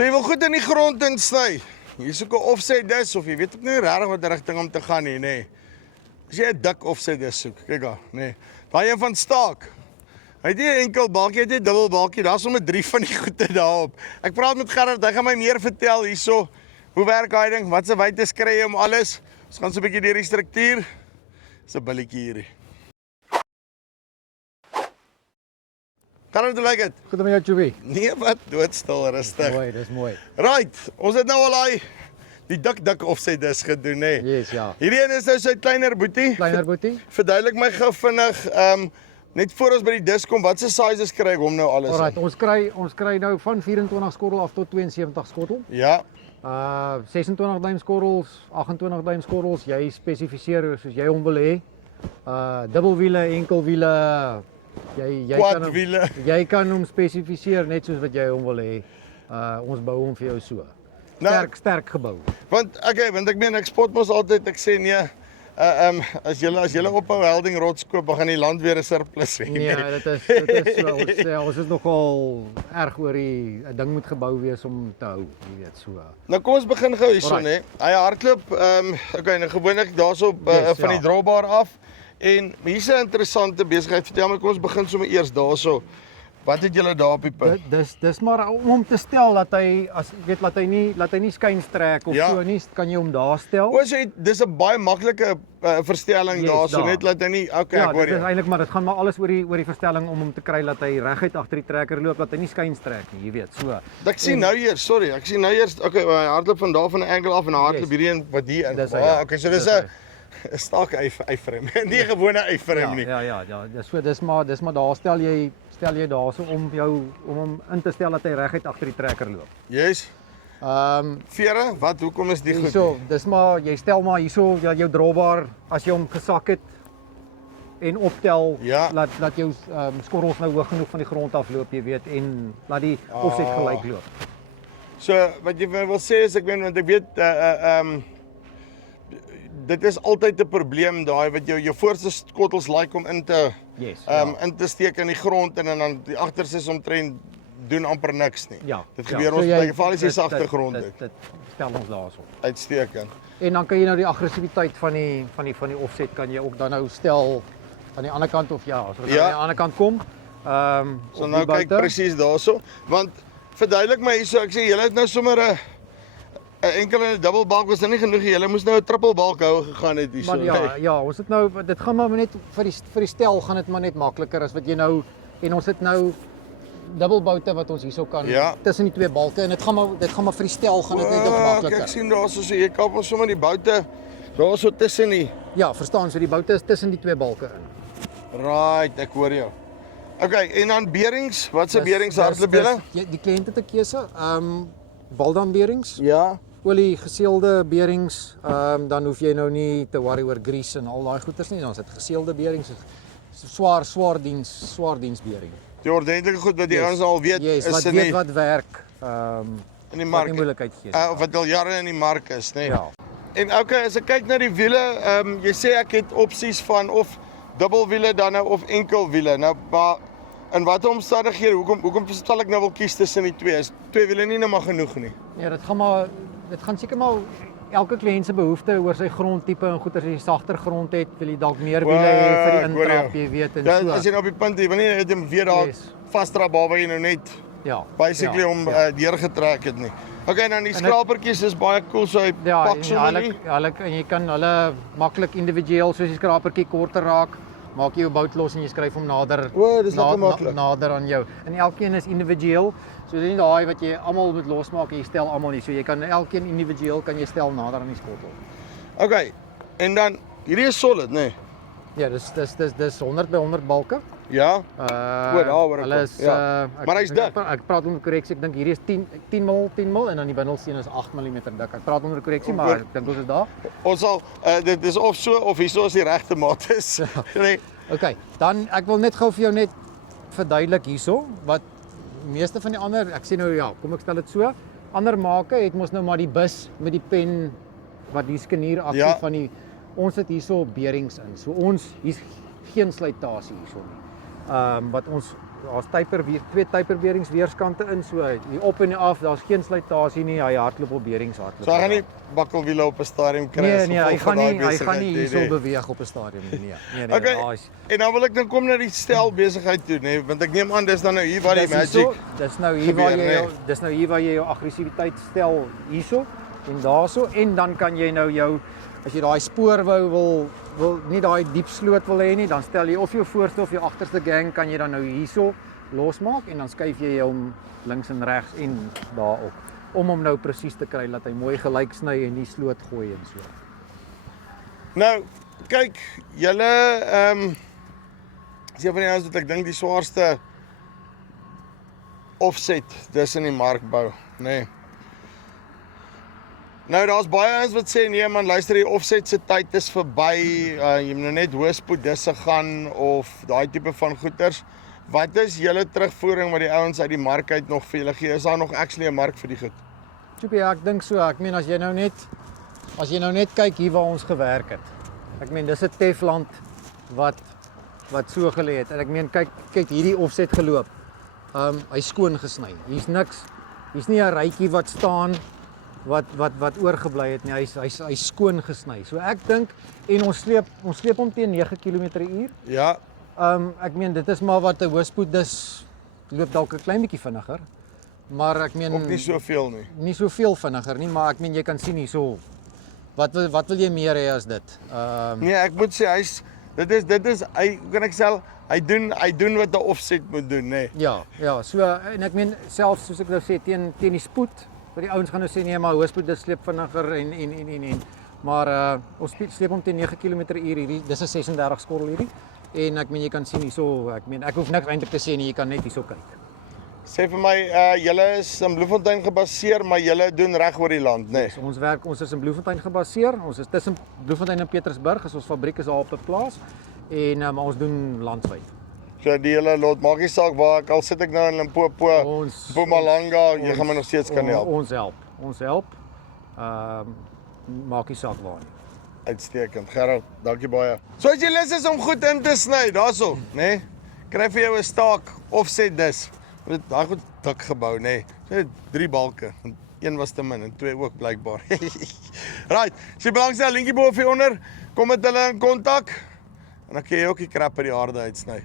So jy wil goed in die grond insny. Hier is ook 'n offset dis of jy weet ook nie regtig wat rigting om te gaan nie, nê. As jy 'n dik offset dis soek, kyk daar, nê. Daai een van staak. Hy het nie 'n enkel balkie, hy het 'n dubbel balkie. Daar's sommer 3 van die goede daarop. Ek praat met Gerard, hy gaan my meer vertel hierso. Hoe werk daai ding? Wat se wytes kry jy om alles? Ons gaan so 'n bietjie deur die struktuur. Dis 'n billetjie hierdie. Gerard, hoe lyk dit? Goed om jou te weer. Nee, wat doodstil, rustig. Mooi, dis mooi. Right, ons het nou al die dik offset dis gedoen, nê. Yes, ja. Hierdie een is nou sy kleiner boetie. Kleiner boetie. Verduidelik my gou vinnig, net voor ons by die dis kom, wat se sizes kry ek hom nou alles? Alright, ons kry nou van 24 skottel af tot 72 skottel. Ja. 26 duim skottels, 28 duim skottels, jy spesifiseer soos jy hom wil hê. Dubbelwiele, enkelwiele, Quadwiele. jy kan hom spesifiseer net soos wat jy hom wil hê. Ons bou hom vir jou so. Sterk gebou. Want ek meen ek spot mos altyd, ek sê nee, as julle ophou Helding rots koop, dan gaan die land weer 'n surplus hê. Nee, dit is so, ons is nogal erg oor 'n ding moet gebou wees om te hou, jy weet so. Nou kom ons begin gou hierso, nê. Hy hardloop nou gewoonlik daarso van die drawbar af. En hier's 'n interessante besigheid. Vertel my, kom ons begin sommer eers daarso. Wat het julle daar op die punt? Dis maar om hom te stel dat hy laat hy nie skuins trek of so nie, kan jy hom daar stel. O, so dis 'n baie maklike verstelling daarso, net laat hy nie ek hoor dit is eintlik maar dit gaan maar alles oor die verstelling om hom te kry dat hy reguit agter die trekker loop, dat hy nie skuins trek nie, jy weet, so. Ek sien nou eers, hy hardloop van daar van 'n angle af en hy hardloop hierdie een wat hier in. So dis 'n staak eifrem. Nie 'n gewone eifrem nie. Ja, dis maar daar stel jy daarso om hom in te stel dat hy reguit agter die trekker loop. Yes. Vere, hoekom is die goed? Hierso, dis maar jy stel maar hierso jou drawbar as jy hom gesak het en optel, laat jou skorrels nou hoog genoeg van die grond af loop, jy weet, en laat die offset gelyk loop. So wat jy wil sê is ek weet dit is altyd 'n probleem daai wat jou voorste skottels like om in te steek in die grond en dan die agterste is omtrent doen amper niks nie. Ja. Dit gebeur ons by geval is die sagte grond. Dit stel ons daarso. Uitstekend. En dan kan jy nou die aggressiwiteit van die offset kan jy ook dan nou stel aan die ander kant of as ons aan die ander kant kom. So nou kyk presies daarso, want verduidelik my hierso, ek sê julle het nou sommer 'n enkel en 'n dubbel balk was nie genoeg, julle moes nou 'n triple balk hou gegaan het hierso. Maar ons het nou dit gaan maar net vir die stel gaan dit maar net makliker as wat jy nou en ons het nou dubbelboute wat ons hierso kan tussen die twee balke en dit gaan maar vir die stel gaan dit net ook makliker. Ek sien daarso so jy kap ons sommer die boute daarso tussen die. Ja, verstaan, so die boute is tussen die twee balke in. Right, ek hoor jou. En dan beerings, wat se beerings hardloop julle? Die kliënt het 'n keuse. Baldan beerings. Ja. Olie geseelde beerings, dan hoef jy nou nie te worry oor grease en al daai goeters nie. Dan is dit geseelde beerings, swaar diens beering. Die ordentlike goed wat die ouens al weet is wat weet wat werk. In die mark. Nie moeilikheid gee. Of wat al jare in die mark is, nê. Ja. En as ek kyk na die wiele, jy sê ek het opsies van of dubbelwiele dan nou of enkelwiele. Nou maar in watter omstandighede hoekom sal ek nou wil kies tussen die twee? Is twee wiele nie nou maar genoeg nie? Ja, dit gaan seker maar elke kliënt se behoefte oor sy grondtipe en goeie as jy sagter grond het, wil jy dalk meer wiele hê vir die intrap, jy weet en so. As jy nou op die punt jy wil nie net weer daar vasdrap waar jy nou net basically om deurgetrek het nie. En dan die skrapertjies is baie cool, so hy pak sommer nie. En jy kan hulle maklik individueel soos die skrapertjie korter raak. Maak jy jou bout los en jy skryf hom nader aan jou. En elkeen is individueel. So dis nie daai wat jy almal moet losmaak en jy stel almal nie. So jy kan elkeen individueel kan jy stel nader aan die skottel. En dan hierdie is solid, né? Ja, dis 100 by 100 balke. Ja. Hulle is maar hy's dik. Ek praat onder korreksie. Ek dink hierdie is 10 mm en dan die bindelsteen is 8 mm dik. Ek praat onder korreksie, maar ek dink ons is daar. Ons sal dit is of so of hierso is die regte maat is. Nee. Dan ek wil net gou vir jou net verduidelik hierso wat meeste van die ander, ek sê nou kom ek stel dit so. Ander make het mos nou maar die bus met die pen wat die skenier aksie van die ons het hierso beerings in. So hier's geen slytasie hierso nie. Wat ons Daar's twee typerberings weerskante in, so hier op en die af, daar's geen slytasie nie, hy hardloop op berings hardloop. So hy gaan nie bakkelwiele op 'n stadium kry Nee, as hy gevolg van gaan daai nie besigheid hierso beweeg op 'n stadion nie. Nee, Okay, daar's en dan wil ek dan kom na die stel besigheid toe, nê, want ek neem aan dis dan nou hier waar die magic. Dis nou hier waar gebeur, jy nee. dis nou hier waar jy jou aggressiwiteit stel hierso en daarso en dan kan jy nou jou as jy daai spoor wil nie daai diep sloot wil hê nie, dan stel jy of jou voorste of jou agterste gang kan jy dan nou hierso losmaak en dan skuif jy hom links en regs en daarop om hom nou presies te kry dat hy mooi gelyk sny en nie sloot gooi en so. Nou, kyk, julle is een van die ouens wat ek dink die swaarste offset dis in die markbou, nê. Nee. Nou daar's baie ouens wat sê nee man, luister die offset se tyd is verby, jy moet nou net hoëspoed disse gaan of daai tipe van goeders. Wat is julle terugvoering wat die ouens uit die mark uit nog vir julle gee? Is daar nog actually 'n mark vir die goed? Ja, ek dink so. Ek meen as jy nou net kyk hier waar ons gewerk het. Ek meen dis 'n Tefland wat so gelê het. En ek meen kyk hierdie offset geloop. Hy's skoon gesny. Hier's niks. Hier's nie 'n rytjie wat staan wat oorgebly het nie. Hy's skoon gesny. So ek dink en ons sleep hom teen 9 km/h. Ja. Ek meen dit is maar wat 'n hoëspoed dis loop dalk 'n klein bietjie vinniger. Maar ek meen Ook nie soveel nie. Nie soveel vinniger nie, maar ek meen jy kan sien hierso wat wil jy meer hê as dit? Nee, ek moet sê dit is hy kan ek sê hy doen wat 'n offset moet doen, nê. Nee. Ja, so en ek meen selfs soos ek nou sê teen die spoed, vir die ouens gaan nou sê nee, maar hoëspoed dit sleep vinniger en maar ons sleep hom teen 9 km/h hierdie. Dis 'n 36 skorrel hierdie. En ek meen jy kan sien hierso, ek hoef niks eintlik te sê nie, jy kan net hierso kyk. Sê vir my, julle is in Bloemfontein gebaseer, maar julle doen reg oor die land, né? Nee. Ons is in Bloemfontein gebaseer. Ons is tussen Bloemfontein en Pietersburg, ons fabriek is daar op 'n plaas en maar ons doen landwyd. So die hele lot, maak nie saak waar al sit ek nou in Limpopo, Mpumalanga, jy gaan my nog steeds kan help. Ons help. Maak nie saak waar nie. Uitstekend. Gerard, dankie baie. So as jy lus is om goed in te sny, daarso, nê? Nee? Kry vir jou 'n staak offset dis. Daai goed dik gebou, nê. Nee. So 3 balke. Een was te min en 2 ook blykbaar. Right. As jy belangstel, linkie bo of hier onder, kom met hulle in kontak en dan kan jy ook die krap uit die aarde uitsny.